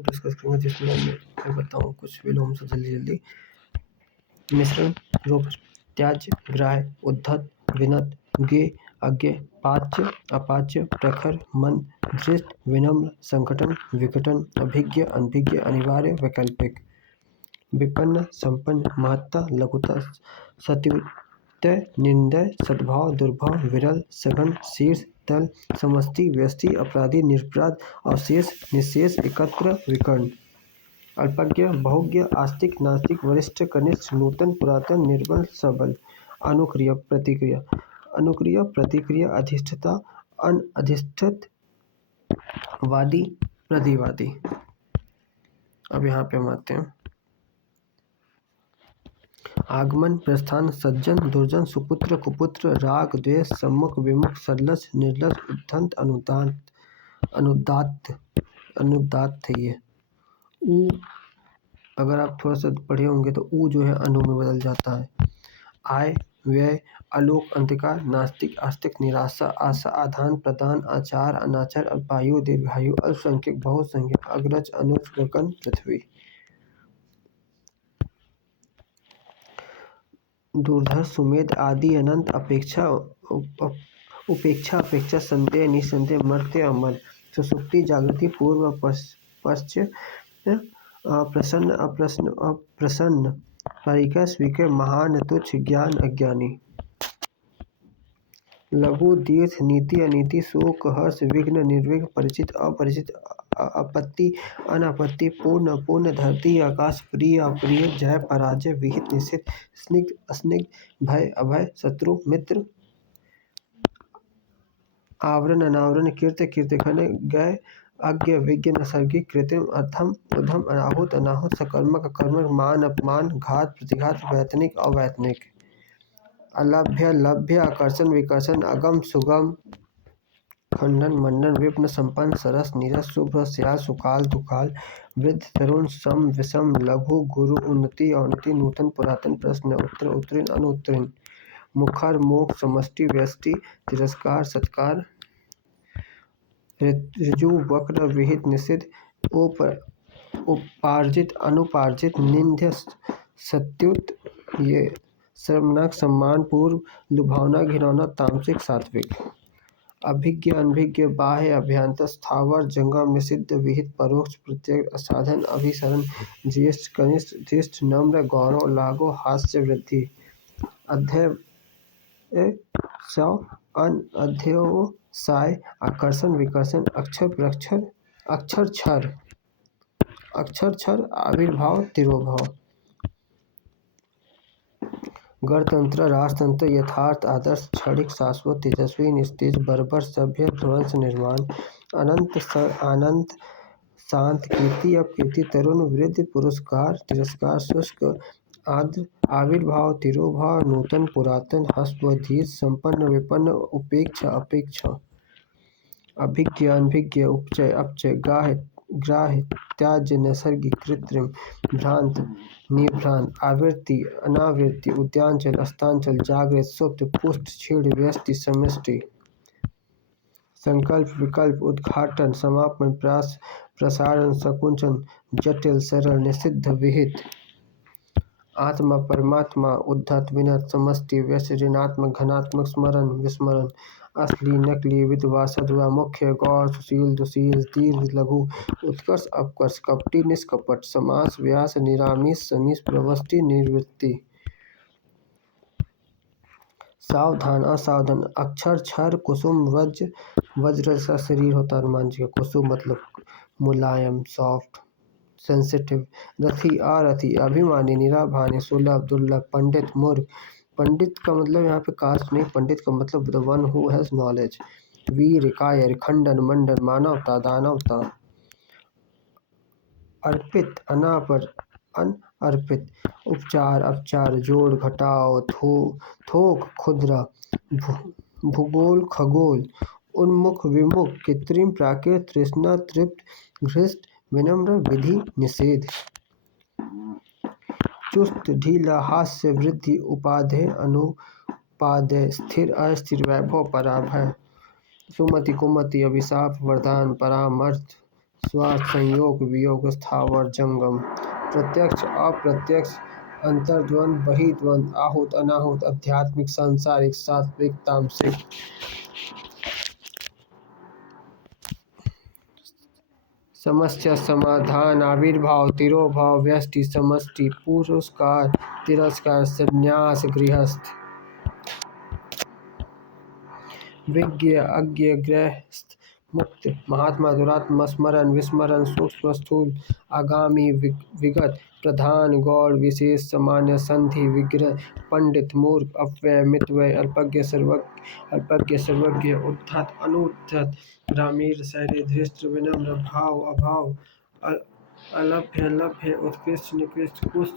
Discuss करूँगा, जिसमें मैं बताऊँ कुछ विलोम से जल्दी मिश्रण, रूप, त्याज्य, ग्राह्य, उद्धत, विनत, ज्ञेय, अज्ञेय, पाच्य, अपाच्य, प्रखर, मंद, दृष्ट, विनम्र, संघटन, विघटन, अभिज्ञ, अनभिज्ञ, अनिवार्य, वैकल्पिक, विपन्न, संपन्न, महत्ता, लघुता, सत्युत्तर, निर्दय, सद्भाव, दुर्भाव, विरल, सघन, शीर्ष, तल, समष्टि, व्यष्टि, अपराधी, निरपराध, अवशेष, निःशेष, एकत्र, विकर्ण, अल्पज्ञ, बहुज्ञ, आस्तिक, नास्तिक, वरिष्ठ, कनिष्ठ, नूतन, पुरातन, निर्बल, सबल, अनुक्रिय, प्रतिक्रिया, अनुक्रिय, प्रतिक्रिया, अधिष्ठता, अनधिष्ठित, वादी, प्रतिवादी। अब यहाँ पे हम आते हैं। आगमन, प्रस्थान, सज्जन, दुर्जन, सुपुत्र, कुपुत्र, राग, द्वेष, सम्मुख, विमुख, सल्लस, निर्लस, उद्धत, अनुदात्त है ये। ऊ, अगर आप थोड़ा सा पढ़े होंगे तो ऊ जो है अनु में बदल जाता है। आय, व्यय, आलोक, अंधकार, नास्तिक, आस्तिक, निराशा, आशा, आधान, प्रदान, आचार, अनाचार, अल्पायु, दीर्घायु, अल्पसंख्यक, बहुसंख्यक, अग्रज, अनुज, गगन, पृथ्वी। दूरधर, सुमेध, आदि, अनंत, अपेक्षा, उपेक्षा, अपेक्षा, संदेह, निसंदेह, मर्त्य, अमर, सुसुप्ति, जागृति, पूर्व, पश्चात, प्रसन्न, अप्रसन्न, परिकर, स्वीकार, महान, तुच्छ, ज्ञान, अज्ञानी। लघु, दीर्घ, नीति, अनीति, शोक, हर्ष, विघ्न, निर्विघ्न, परिचित, अपरिचित, आपत्ति, अनापत्ति, पूर्ण, अपूर्ण, धरती, आकाश, प्रिय, अप्रिय, जय, पराजय, विहित, निषिद्ध, स्निग्ध, अस्निग्ध, भय, अभय, शत्रु, मित्र, आवरण, अनावरण, कीर्त, कीर्तिघन, ज्ञेय, अज्ञ, विज्ञ, नैसर्गिक, कृत्रिम, अधम, उद्धम, अनाहुत, अनाहुत, सकर्मक, अकर्मक, मान, अपमान, घात, प्रतिघात, वैतनिक, अवैतनिक, अलभ्य, लभ्य, आकर्षण, विकर्षण, अगम, सुगम, खंडन, मंडन, विपिन, संपन्न, सरस, नीरस, शुभ, श्याल, सुकाल, दुकाल, वृद्ध, तरुण, सम, विषम, लघु, गुरु, उन्नति, अवनति, नूतन, पुरातन, प्रश्न, उत्तर, उत्तीर्ण, अनुत्तीर्ण, मुखर, मोक्ष, समष्टि, व्यष्टि, तिरस्कार, सत्कार, ऋजु, वक्र, विहित, निषिद्ध, उपार्जित, अनुपार्जित, निंद्य, सत्युत, ये शर्मनाक, सम्मान पूर्व, लुभावना, घिनौना, तामसिक, सात्विक। अभिज्ञ, अनभिज्ञ, बाह्य, अभ्यंतर, स्थावर, जंगम, निषिद्ध, विहित, परोक्ष, प्रत्यक्ष, असाधन, अभिसरण, ज्येष्ठ, कनिष्ठ, धृष्ट, नम्र, गौरव, लाघव, हास्य, वृद्धि, अध्यय, अध्यवसाय, आकर्षण, विकर्षण, अक्षर, प्रक्षर, अक्षर, क्षर, आविर्भाव, तिरोभाव। गणतंत्र, राजतंत्र, यथार्थ, आदर्श, क्षणिक, शाश्वत, तेजस्वी, निस्तेज, बर्बर, सभ्य, ध्वंस, निर्माण, अनंत, आनंद, शांत, कीर्ति, अपकीर्ति, तरुण, वृद्ध, पुरस्कार, तिरस्कार, शुष्क, आर्द्र, आविर्भाव, तिरोभाव, नूतन, पुरातन, हस्व, धीर, संपन्न, विपन्न, उपेक्षा, अपेक्षा। अभिज्ञ, अनभिज्ञ, उपचय, अपचय, ग्राह्य, त्याज्य, नैसर्गिक, कृत्रिम, भ्रांत, निभ्रांत, आवृत्ति, अनावृत्ति, उद्यांचल, अस्तांचल, जागृत, सुप्त, पुष्ट, क्षीण, व्यष्टि, समष्टि, संकल्प, विकल्प, उद्घाटन, समापन, प्रसारण, संकुचन, जटिल, सरल, निषिद्ध, विहित, आत्मा, परमात्मा, उद्धत, विनत, समष्टि, व्यष्टि, ऋणात्मक, घनात्मक, स्मरण, विस्मरण, असली, नकली, विधवा, सधवा, मुख्य, गौर, सुशील, दुशील, दीर्घ, लघु, उत्कर्ष, अपकर्ष, कपटी, निष्कपट, समास, व्यास, निरामिष, समीस, प्रवष्टि, निवृत्ति, सावधान, असावधान, अक्षर, क्षर, कुसुम, वज्र जैसा शरीर होता है हनुमान जी का, कुसुम मतलब मुलायम, सॉफ्ट, सेंसिटिव, रथी, अरथी, अभिमानी, निराभानी, सुलभ, दुर्लभ, पंडित, मूर्ख। पंडित का मतलब यहाँ पे कास्ट नहीं, पंडित का मतलब the one who has knowledge. वीर, कायर, खंडन, मंडन, मानवता, दानवता, अर्पित, अनापर, अनअर्पित, उपचार, अपचार, जोड़, घटाव, थोक, खुदरा, भूगोल, खगोल, उन्मुख, विमुख, कृत्रिम, प्राकृत, तृष्णा, तृप्त, घृष्ट, विनम्र, विधि, निषेध, चुस्त, ढीला, हास्य, वृद्धि, उपादेय, अनुपादेय, स्थिर, अस्थिर, वैभव, पराभय, सुमति, कुमति, अभिशाप, वरदान, परामर्श, स्वार्थ संयोग वियोग स्थावर जंगम। प्रत्यक्ष अप्रत्यक्ष अंतर्द्वंद बहिर्द्वंद आहूत अनाहूत आध्यात्मिक सांसारिक सात्विक तामसिक। समस्या समाधान आविर्भाव तिरोभाव व्यष्टि समष्टि पुरस्कार तिरस्कार संन्यास गृहस्थ। विज्ञ अज्ञ गृहस्थ मुक्त महात्मा दुरात्मा स्मरण विस्मरण सूक्ष्म स्थूल आगामी विगत प्रधान गौड़ विशेष सामान्य संधि विग्रह पंडित मूर्ख अव्यय मितव्यय अल्पज्ञ सर्वज्ञ उद्धत अनुद्धत ग्रामीण शैली धृष्ट विनम्र भाव अभाव अलभ्य लभ्य उत्कृष्ट निकृष्ट पुष्ट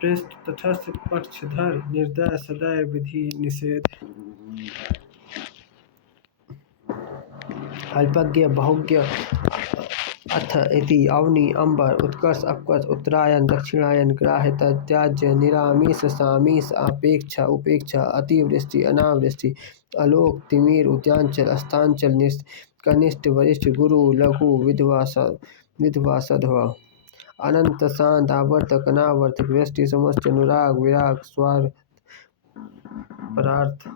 पृष्ठ तटस्थ पक्षधर निर्दय सदैव विधि निषेध। अल्पज्ञ बहुज्ञ अथ इति अवनि अंबर उत्कर्ष अपकर्ष उत्तरायण दक्षिणायन ग्राह्य त्याज्य निरामीष सामीष आपेक्षा उपेक्षा अतिवृष्टि अनावृष्टि आलोक तिमिर उद्यांचल अस्तांचल कनिष्ठ वरिष्ठ गुरु लघु विधवा सधवा। अनंत शांत आवर्तक अनावर्तक व्यष्टि समस्त अनुराग विराग स्वार्थ परार्थ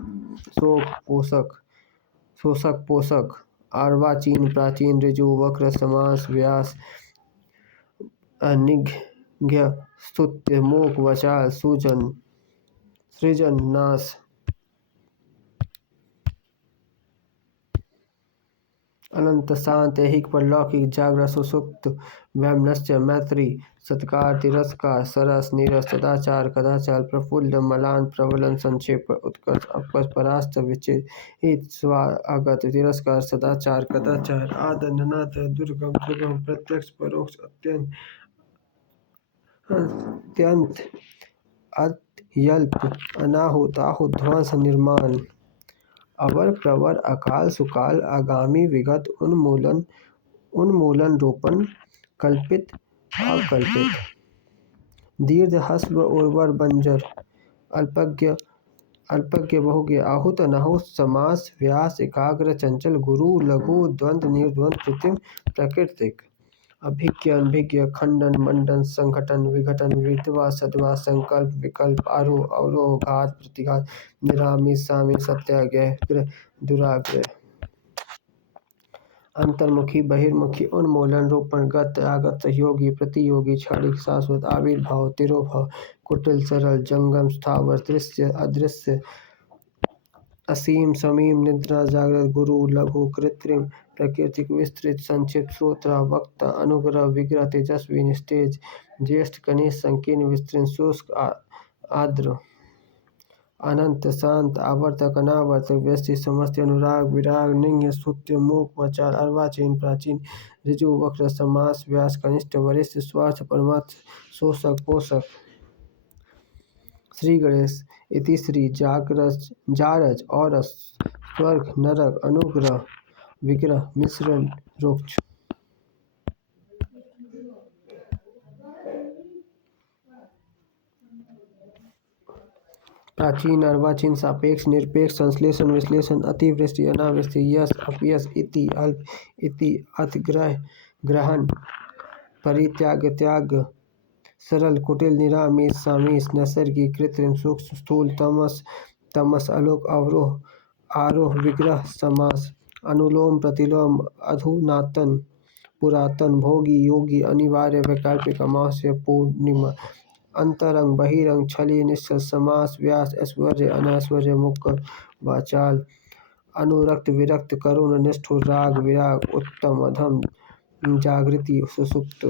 शोषक पोषक अर्वाचीन प्राचीन ऋजु वक्र समास व्यास निघ्य स्तुत्य मूक वचाल सृजन नाश। अनंत शांत ऐहिक परलौकिक जागृत सुसुप्त वैमनस्य मैत्री सत्कार तिरस्कार सरस नीरस सदाचार कदाचार प्रफुल्ल मलान प्रबलन संक्षेप उत्कर्ष अपकर्ष परास्त विचेत स्वागत तिरस्कार सदाचार कदाचार आदर अनादर दुर्गम सुगम प्रत्यक्ष परोक्ष अत्यंत अत्यल्प अनाहुत आहूत ध्वंस निर्माण। अवर प्रवर अकाल सुकाल आगामी विगत उन्मूलन रोपण कल्पित अकल्पित दीर्घ हस्व उर्वर बंजर। अल्पज्ञ बहुज्ञ आहूत अनाहूत समास व्यास एकाग्र चंचल गुरु लघु द्वंद्व निर्द्वंद कृत्रिम प्राकृतिक। अभिज्ञ अनभिज्ञ खंडन मंडन संघटन विघटन विधवा सधवा संकल्प विकल्प आरोह अवरोह घात प्रतिघात निरामिष सामिष सत्याग्रह दुराग्रह। अंतर्मुखी बहिर्मुखी उन्मूलन रोपण गत आगत सहयोगी प्रतियोगी क्षणिक शाश्वत आविर्भाव तिरोभाव कुटिल सरल जंगम स्थावर दृश्य अदृश्य असीम समीम निद्रा जागृत गुरु लघु कृत्रिम प्राकृतिक विस्तृत संक्षिप्त श्रोत्रा वक्ता अनुग्रह विग्रह तेजस्वी निस्तेज ज्येष्ठ कनिष्ठ संकीर्ण विस्तृत शुष्क आर्द्र। अनंत शांत आवर्तक अनावर्तक व्यष्टि समस्त अनुराग विराग निघ्य स्तुत्य मूक वचाल अर्वाचीन प्राचीन ऋजु वक्र समास व्यास कनिष्ठ वरिष्ठ स्वार्थ परमार्थ शोषक पोषक। श्री गणेश इति श्री जारज औरस स्वर्ग नरक अनुग्रह विग्रह मिश्रण रोक्ष। प्राचीन अर्वाचीन सापेक्ष निरपेक्ष संश्लेषण विश्लेषण अतिवृष्टि अनावृष्टि यश अपयश इति अल्प इति अथ ग्रहण परित्याग त्याग सरल कुटिल निरामिष सामिष नैसर्गिक कृत्रिम सूक्ष्म स्थूल तमस आलोक अवरोह आरोह विग्रह समास। अनुलोम प्रतिलोम अधुनातन पुरातन भोगी योगी अनिवार्य वैकल्पिक अमावस्या पूर्णिमा अंतरंग बहिरंग छली निश्चल समास व्यास ऐश्वर्य अनैश्वर्य मुख वाचाल अनुरक्त विरक्त करुण निष्ठुर राग विराग उत्तम अधम जागृति सुसुप्त।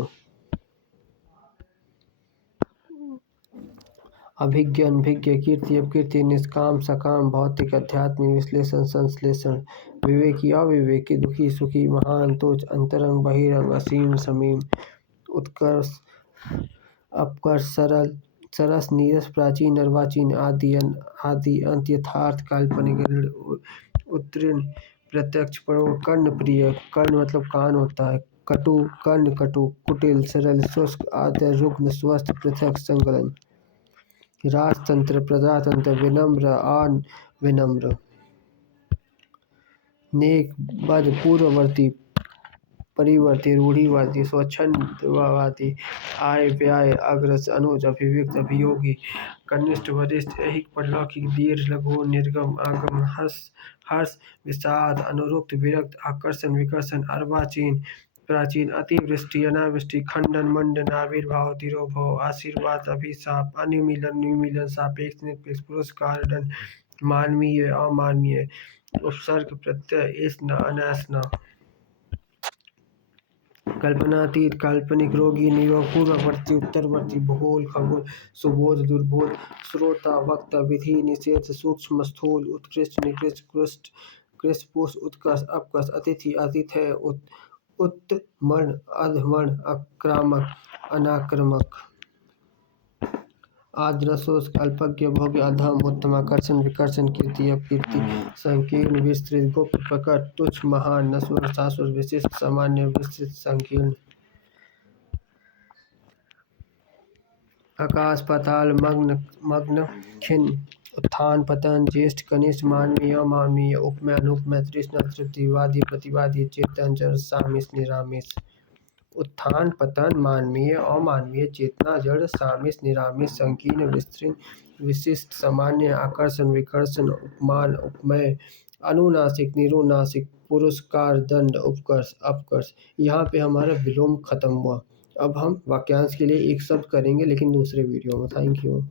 अभिज्ञ अनभिज्ञ कीर्ति अपकीर्ति निष्काम सकाम भौतिक आध्यात्मिक विश्लेषण संश्लेषण विवेकी अविवेकी दुखी सुखी महान तुच्छ अंतरंग बहिरंग असीम समीम उत्कर्ष अपकर्ष सरस नीरस प्राचीन अर्वाचीन आदि अंत यथार्थ काल्पनिक ऋण उत्तीर्ण प्रत्यक्ष परोक्ष कर्ण प्रिय कर्ण मतलब कान होता है कटु कर्ण कटु कुटिल सरल शुष्क आद्य रुग्ण स्वस्थ पृथक संगलन। राजतंत्र प्रजातंत्र विनम्र अविनम्र नेक बद पूर्ववर्ती परिवर्ती, रूढ़िवादी, स्वच्छंदवादी, आय व्यय, अग्रज, अनुज, अभिव्यक्त, अभियोगी, कनिष्ठ, वरिष्ठ, ऐहिक, परलौकिक, दीर्घ, लघु, निर्गम, आगम, हर्ष, विषाद, अनुरुक्त, विरक्त, आकर्षण, विकर्षण, अर्वाचीन, प्राचीन, अतिवृष्टि, अनावृष्टि, खंडन, मंडन, आविर्भाव, तिरोभाव, आशीर्वाद, अभिशाप, अनुमीलन, निमीलन, सापेक्ष, निरपेक्ष, पुरस्कार, दंड, मानवीय, अमानवीय, उपसर्ग, प्रत्यय, स्न, अनशन, कल्पनातीत, काल्पनिक, रोगी, निरोग, पूर्ववर्ती, उत्तरवर्ती, भूगोल, खगोल, सुबोध, दुर्बोध, श्रोता, वक्ता, विधि, निषेध, सूक्ष्म, स्थूल, उत्कृष्ट, निकृष्ट, कृष्ट, पुरुष, उत्कर्ष, अपकर्ष, अतिथि, आतिथ्य, उत्मन, अधमन, आक्रामक, अनाक्रामक, आदर्शोष, अल्पज्ञ, भोग्य, अधम, उत्तम, आकर्षण, विकर्षण, कीर्ति, अपकीर्ति, संकीर्ण, विस्तृत, गुप्त, प्रकट, तुच्छ, महान, नश्वर, शाश्वत, विशिष्ट, सामान्य, विस्तृत, संकीर्ण, आकाश, पाताल, मग्न, खिन्न, उत्थान, पतन, ज्येष्ठ, कनिष्ठ, मानवीय, अमानवीय, उपमेय, अनुपमेय, तृष्णा, तृप्ति, वादी, प्रतिवादी, चेतन, जड़, सामिस, निरामिस, उत्थान, पतन, मानवीय, अमानवीय, चेतना, जड़, सामिस, निरामिस, संकीर्ण, विस्तृत, विशिष्ट, सामान्य, आकर्षण, विकर्षण, उपमान, उपमेय, अनुनासिक, निरूनासिक, पुरस्कार, दंड, उपकर्ष, अपकर्ष। यहाँ पे हमारा विलोम खत्म हुआ। अब हम वाक्यांश के लिए एक शब्द करेंगे लेकिन दूसरे वीडियो में। Thank you.